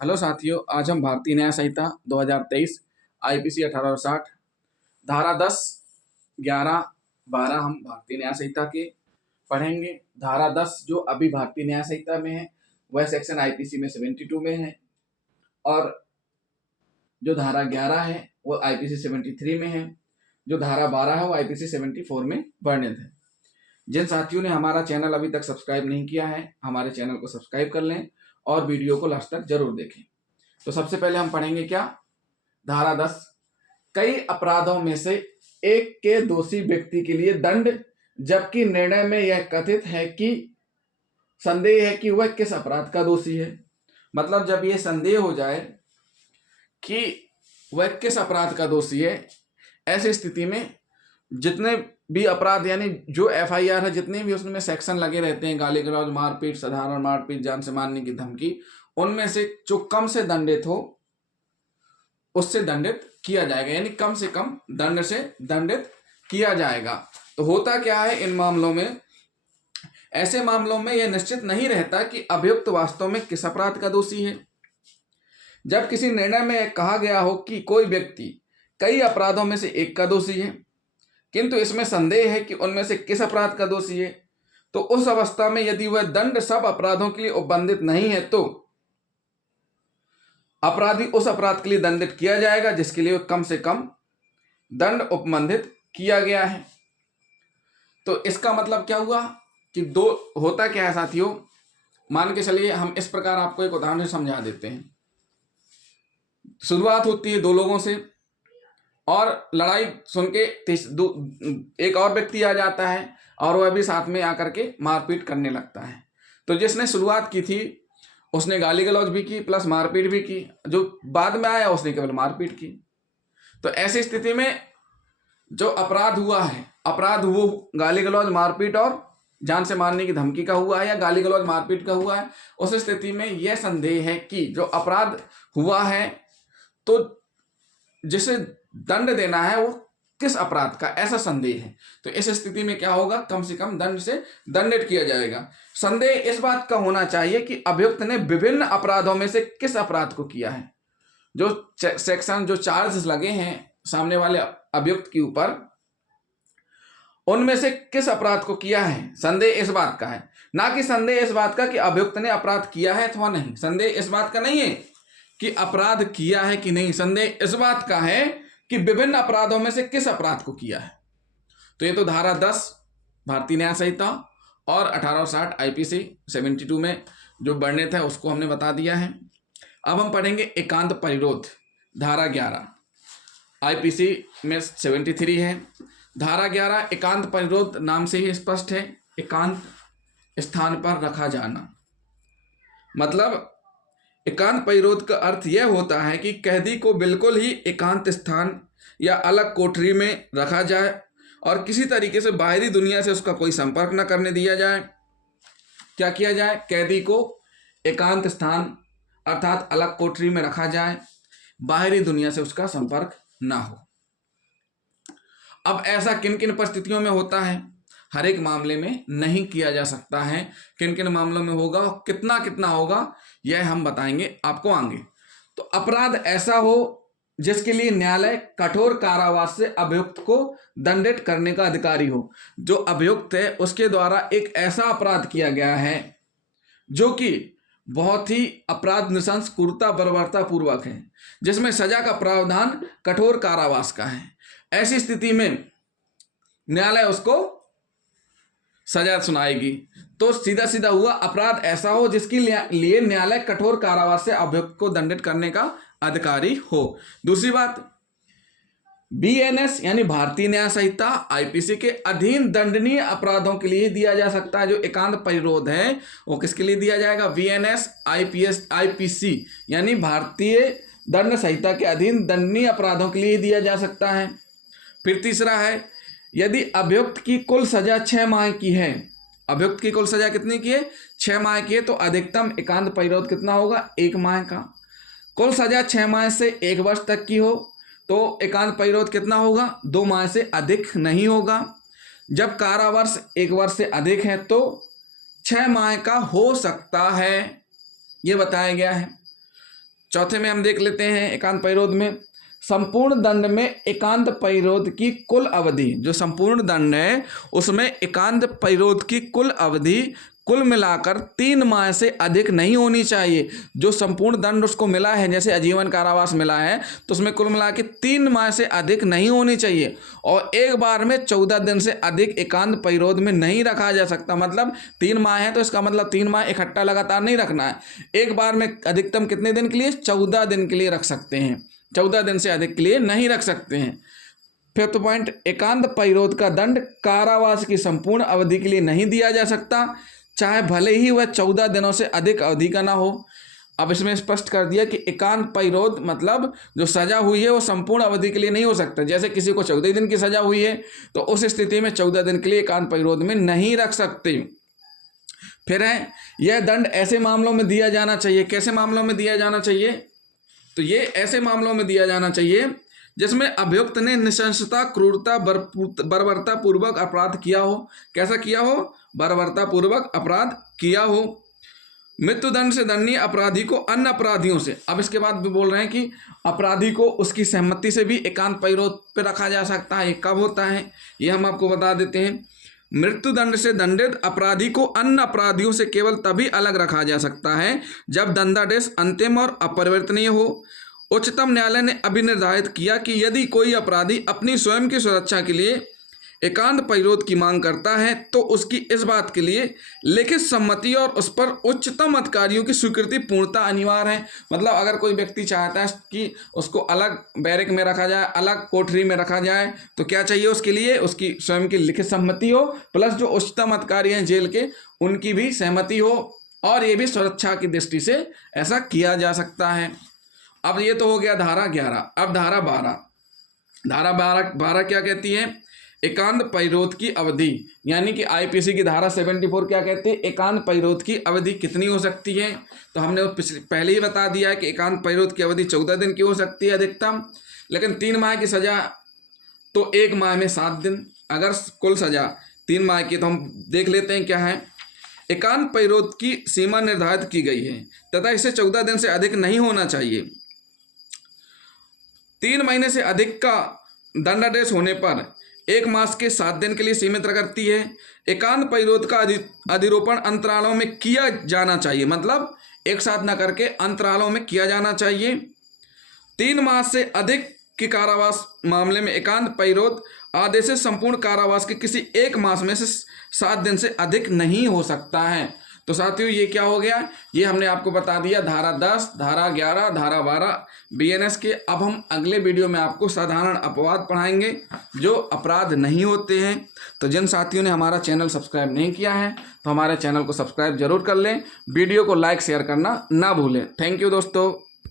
Hello साथियों, आज हम भारतीय न्याय संहिता 2023 आईपीसी 1860 धारा 10, 11, 12 हम भारतीय न्याय संहिता के पढ़ेंगे। धारा 10 जो अभी भारतीय न्याय संहिता में है वह सेक्शन आईपीसी में 72 में है, और जो धारा 11 है वो आईपीसी 73 में है। जो धारा 12 है वो आईपीसी 74 में वर्णित है। जिन साथियों ने हमारा चैनल अभी तक सब्सक्राइब नहीं किया है, हमारे चैनल को सब्सक्राइब कर लें और वीडियो को लास्ट तक जरूर देखें। तो सबसे पहले हम पढ़ेंगे क्या, धारा 10, कई अपराधों में से एक के दोषी व्यक्ति के लिए दंड, जबकि निर्णय में यह कथित है कि संदेह है कि वह किस अपराध का दोषी है। मतलब जब यह संदेह हो जाए कि वह किस अपराध का दोषी है, ऐसी स्थिति में जितने भी अपराध यानी जो एफआईआर है, जितने भी उसमें सेक्शन लगे रहते हैं, गाली गलौज, मारपीट, साधारण मारपीट, जान से मारने की धमकी, उनमें से जो कम से दंडित हो उससे दंडित किया जाएगा, यानी कम से कम दंड से दंडित किया जाएगा। तो होता क्या है इन मामलों में, ऐसे मामलों में यह निश्चित नहीं रहता कि अभियुक्त वास्तव में किस अपराध का दोषी है। जब किसी निर्णय में कहा गया हो कि कोई व्यक्ति कई अपराधों में से एक का दोषी है, किंतु इसमें संदेह है कि उनमें से किस अपराध का दोषी है, तो उस अवस्था में यदि वह दंड सब अपराधों के लिए उपबंधित नहीं है तो अपराधी उस अपराध के लिए दंडित किया जाएगा जिसके लिए कम से कम दंड उपबंधित किया गया है। तो इसका मतलब क्या हुआ कि दो होता क्या है साथियों, मान के चलिए हम इस प्रकार आपको एक उदाहरण से समझा देते हैं। शुरुआत होती है दो लोगों से और लड़ाई सुन के एक और व्यक्ति आ जाता है और वह भी साथ में आकर के मारपीट करने लगता है। तो जिसने शुरुआत की थी उसने गाली गलौज भी की प्लस मारपीट भी की, जो बाद में आया उसने केवल मारपीट की। तो ऐसी स्थिति में जो अपराध हुआ है, अपराध वो गाली गलौज, मारपीट और जान से मारने की धमकी का हुआ है या गाली गलौज मारपीट का हुआ है, उस स्थिति में यह संदेह है कि जो अपराध हुआ है तो जिसे दंड देना है वो किस अपराध का, ऐसा संदेह है। तो इस स्थिति में क्या होगा, कम से कम दंड से दंडित किया जाएगा। संदेह इस बात का होना चाहिए कि अभियुक्त ने विभिन्न अपराधों में से किस अपराध को किया है। जो सेक्शन जो चार्जेस लगे हैं सामने वाले अभियुक्त के ऊपर, उनमें से किस अपराध को किया है, संदेह इस बात का है, ना कि संदेह इस बात का कि अभियुक्त ने अपराध किया है अथवा नहीं। संदेह इस बात का नहीं है कि अपराध किया है कि नहीं, संदेह इस बात का है कि विभिन्न अपराधों में से किस अपराध को किया है। तो ये तो धारा 10 भारतीय न्याय संहिता और 1860 आईपीसी 72 में जो वर्णित है उसको हमने बता दिया है। अब हम पढ़ेंगे एकांत परिरोध, धारा 11 आईपीसी में 73 है। धारा 11 एकांत परिरोध नाम से ही स्पष्ट है, एकांत स्थान पर रखा जाना। मतलब एकांत परिरोध का अर्थ यह होता है कि कैदी को बिल्कुल ही एकांत स्थान या अलग कोठरी में रखा जाए और किसी तरीके से बाहरी दुनिया से उसका कोई संपर्क न करने दिया जाए। क्या किया जाए, कैदी को एकांत स्थान अर्थात अलग कोठरी में रखा जाए, बाहरी दुनिया से उसका संपर्क ना हो। अब ऐसा किन किन परिस्थितियों में होता है, हर एक मामले में नहीं किया जा सकता है। किन किन मामलों में होगा, कितना कितना होगा, यह हम बताएंगे आपको आगे। तो अपराध ऐसा हो जिसके लिए न्यायालय कठोर कारावास से अभियुक्त को दंडित करने का अधिकारी हो। जो अभियुक्त है उसके द्वारा एक ऐसा अपराध किया गया है जो कि बहुत ही अपराध नृशंस, क्रूरता, बर्बरता पूर्वक है, जिसमें सजा का प्रावधान कठोर कारावास का है। ऐसी स्थिति में न्यायालय उसको सजा सुनाएगी। तो सीधा सीधा हुआ, अपराध ऐसा हो जिसके लिए न्यायालय कठोर कारावास से अभियुक्त को दंडित करने का अधिकारी हो। दूसरी बात, बीएनएस यानी भारतीय न्याय संहिता आईपीसी के अधीन दंडनीय अपराधों के लिए दिया जा सकता है। जो एकांत परिरोध है वो किसके लिए दिया जाएगा, बीएनएस आईपीसी यानी भारतीय दंड संहिता के अधीन दंडनीय अपराधों के लिए दिया जा सकता है। फिर तीसरा है, यदि अभियुक्त की कुल सजा 6 माह की है, अभियुक्त की कुल सजा कितनी की है, 6 माह की है, तो अधिकतम एकांत परिरोध कितना होगा, 1 माह का। कुल सजा 6 माह से 1 वर्ष तक की हो तो एकांत परिरोध कितना होगा, 2 माह से अधिक नहीं होगा। जब कारावास 1 वर्ष से अधिक है तो 6 माह का हो सकता है, ये बताया गया है। चौथे में हम देख लेते हैं एकांत परिरोध में, संपूर्ण दंड में एकांत परिरोध की कुल अवधि, जो संपूर्ण दंड है उसमें एकांत परिरोध की कुल अवधि कुल मिलाकर 3 माह से अधिक नहीं होनी चाहिए। जो संपूर्ण दंड उसको मिला है, जैसे आजीवन कारावास मिला है, तो उसमें कुल मिला के 3 माह से अधिक नहीं होनी चाहिए, और एक बार में 14 दिन से अधिक एकांत परिरोध में नहीं रखा जा सकता। मतलब 3 माह है तो इसका मतलब 3 माह इकट्ठा लगातार नहीं रखना है, एक बार में अधिकतम कितने दिन के लिए, 14 दिन के लिए रख सकते हैं, 14 दिन से अधिक के लिए नहीं रख सकते हैं। फिफ्थ पॉइंट, एकांत परिरोध का दंड कारावास की संपूर्ण अवधि के लिए नहीं दिया जा सकता, चाहे भले ही वह 14 दिनों से अधिक अवधि का ना हो। अब इसमें स्पष्ट कर दिया कि एकांत परिरोध मतलब जो सजा हुई है वो संपूर्ण अवधि के लिए नहीं हो सकता। जैसे किसी को 14 दिन की सजा हुई है तो उस स्थिति में 14 दिन के लिए एकांत परिरोध में नहीं रख सकते। फिर है, यह दंड ऐसे मामलों में दिया जाना चाहिए, कैसे मामलों में दिया जाना चाहिए, तो ये ऐसे मामलों में दिया जाना चाहिए जिसमें अभियुक्त ने निशंसता, क्रूरता, बर्बरता पूर्वक अपराध किया हो। कैसा किया हो, बर्बरता पूर्वक अपराध किया हो। मृत्युदंड से दंडनीय अपराधी को अन्य अपराधियों से, अब इसके बाद भी बोल रहे हैं कि अपराधी को उसकी सहमति से भी एकांत परिरोध पर रखा जा सकता है। कब होता है ये हम आपको बता देते हैं। मृत्युदंड से दंडित अपराधी को अन्य अपराधियों से केवल तभी अलग रखा जा सकता है जब दंडादेश अंतिम और अपरिवर्तनीय हो। उच्चतम न्यायालय ने अभी निर्धारित किया कि यदि कोई अपराधी अपनी स्वयं की सुरक्षा के लिए एकांत परिरोध की मांग करता है तो उसकी इस बात के लिए लिखित सम्मति और उस पर उच्चतम अधिकारियों की स्वीकृति पूर्णतः अनिवार्य है। मतलब अगर कोई व्यक्ति चाहता है कि उसको अलग बैरक में रखा जाए, अलग कोठरी में रखा जाए, तो क्या चाहिए उसके लिए, उसकी स्वयं की लिखित सम्मति हो, प्लस जो उच्चतम अधिकारी हैं जेल के उनकी भी सहमति हो, और ये भी सुरक्षा की दृष्टि से ऐसा किया जा सकता है। अब ये तो हो गया धारा 11। अब धारा 12। धारा 12 क्या कहती है, एकांत परिरोध की अवधि, यानी कि आईपीसी की धारा 74 क्या कहती है, एकांत परिरोध की अवधि कितनी हो सकती है। तो हमने पहले ही बता दिया है कि एकांत परिरोध की अवधि 14 दिन की हो सकती है अधिकतम, लेकिन 3 माह की सजा तो 1 माह में 7 दिन। अगर कुल सजा 3 माह की, तो हम देख लेते हैं क्या है। एकांत परिरोध की सीमा निर्धारित की गई है तथा इसे 14 दिन से अधिक नहीं होना चाहिए। 3 महीने से अधिक का दंडादेश होने पर 1 मास के 7 दिन के लिए सीमित करती है। एकांत परिरोध का अधिरोपण अंतरालों में किया जाना चाहिए, मतलब एक साथ न करके अंतरालों में किया जाना चाहिए। 3 मास से अधिक के कारावास मामले में एकांत परिरोध आदेश से संपूर्ण कारावास के किसी 1 मास में से 7 दिन से अधिक नहीं हो सकता है। तो साथियों ये क्या हो गया, ये हमने आपको बता दिया धारा 10, धारा 11, धारा 12 बीएनएस के। अब हम अगले वीडियो में आपको साधारण अपवाद पढ़ाएंगे जो अपराध नहीं होते हैं। तो जिन साथियों ने हमारा चैनल सब्सक्राइब नहीं किया है तो हमारे चैनल को सब्सक्राइब जरूर कर लें, वीडियो को लाइक शेयर करना ना भूलें। थैंक यू दोस्तों।